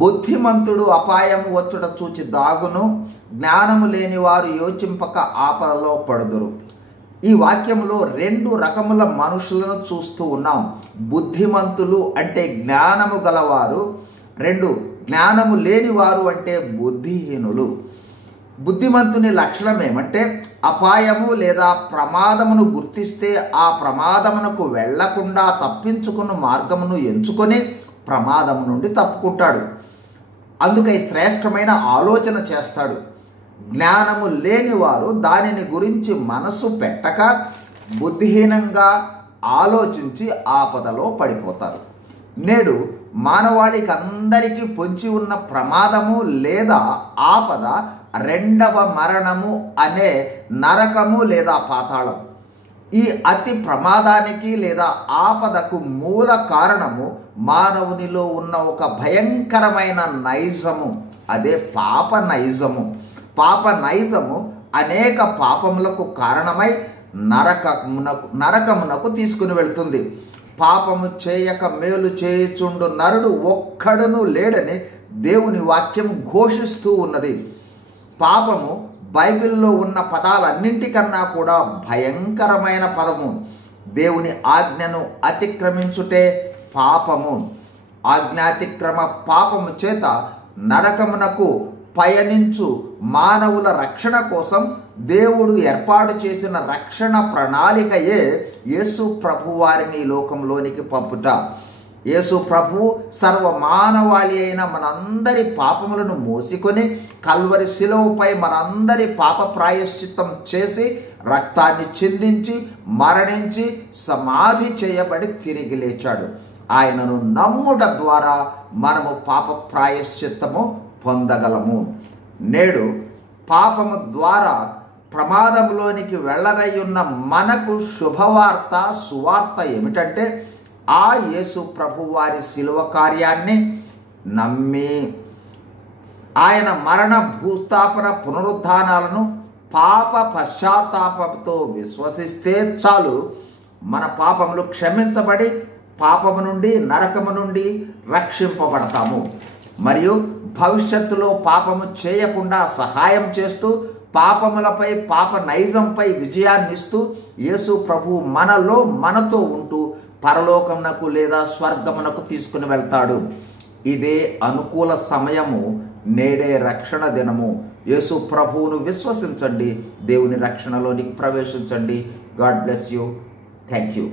బుద్ధిమంతుడు అపాయము వచ్చుట చూచి దాగును, జ్ఞానము లేని వారు యోచింపక ఆపదలో పడుదురు. ఈ వాక్యంలో 2 రకముల మనుషులను చూస్తూ ఉన్నాం. బుద్ధిమంతులు అంటే జ్ఞానము గలవారు, 2 జ్ఞానము లేని వారు అంటే బుద్ధిహీనులు. బుద్ధిమంతుని లక్షణం ఏమంటే అపాయము లేదా ప్రమాదమును గుర్తిస్తే ఆ ప్రమాదమునకు వెళ్లకుండా తప్పించుకున్న మార్గమును ఎంచుకొని ప్రమాదము నుండి తప్పుకుంటాడు. అందుకై శ్రేష్టమైన ఆలోచన చేస్తాడు. జ్ఞానము లేనివారు దానిని గురించి మనసు పెట్టక బుద్ధిహీనంగా ఆలోచించి ఆపదలో పడిపోతారు. నేడు మానవాళికి అందరికీ పొంచి ఉన్న ప్రమాదము లేదా ఆపద రెండవ మరణము అనే నరకము లేదా పాతాళం. ఈ అతి ప్రమాదానికి లేదా ఆపదకు మూల కారణము మానవునిలో ఉన్న ఒక భయంకరమైన నైజము. అదే పాప నైజము. పాప నైజము అనేక పాపములకు కారణమై నరకమునకు తీసుకుని వెళ్తుంది. పాపము చేయక మేలు చేయుచుండు నరుడు ఒక్కడును లేడని దేవుని వాక్యం ఘోషిస్తూ ఉన్నది. పాపము బైబిల్లో ఉన్న పదాలన్నింటికన్నా కూడా భయంకరమైన పదము. దేవుని ఆజ్ఞను అతిక్రమించుటే పాపము. ఆజ్ఞాతిక్రమ పాపము చేత నరకమునకు పయనించు మానవుల రక్షణ కోసం దేవుడు ఏర్పాటు చేసిన రక్షణ ప్రణాళికయే యేసు ప్రభు వారిని లోకంలోనికి పంపుట. యేసు ప్రభు సర్వమానవాళి అయిన మనందరి పాపములను మోసుకొని కల్వరి శిలువపై మనందరి పాప ప్రాయశ్చిత్తం చేసి రక్తాన్ని చిందించి మరణించి సమాధి చేయబడి తిరిగి లేచాడు. ఆయనను నమ్ముట ద్వారా మనము పాప ప్రాయశ్చిత్తము పొందగలము. నేడు పాపము ద్వారా ప్రమాదంలోనికి వెళ్ళనయ్యున్న మనకు శుభవార్త, సువార్త ఏమిటంటే ఆ యేసు ప్రభు వారి శిలువ కార్యాన్ని నమ్మి ఆయన మరణ, భూస్థాపన, పునరుద్ధానాలను పాప పశ్చాత్తాపంతో విశ్వసిస్తే చాలు, మన పాపములు క్షమించబడి పాపము నుండి, నరకము నుండి రక్షింపబడతాము. మరియు భవిష్యత్తులో పాపము చేయకుండా సహాయం చేస్తూ పాపములపై, పాప నైజంపై విజయాన్నిస్తూ యేసు ప్రభు మనలో మనతో ఉంటూ పరలోకమునకు లేదా స్వర్గమునకు తీసుకుని వెళ్తాడు. ఇదే అనుకూల సమయము. నేడే రక్షణ దినము. యేసు ప్రభువును విశ్వసించండి, దేవుని రక్షణలోనికి ప్రవేశించండి. God bless you. Thank you.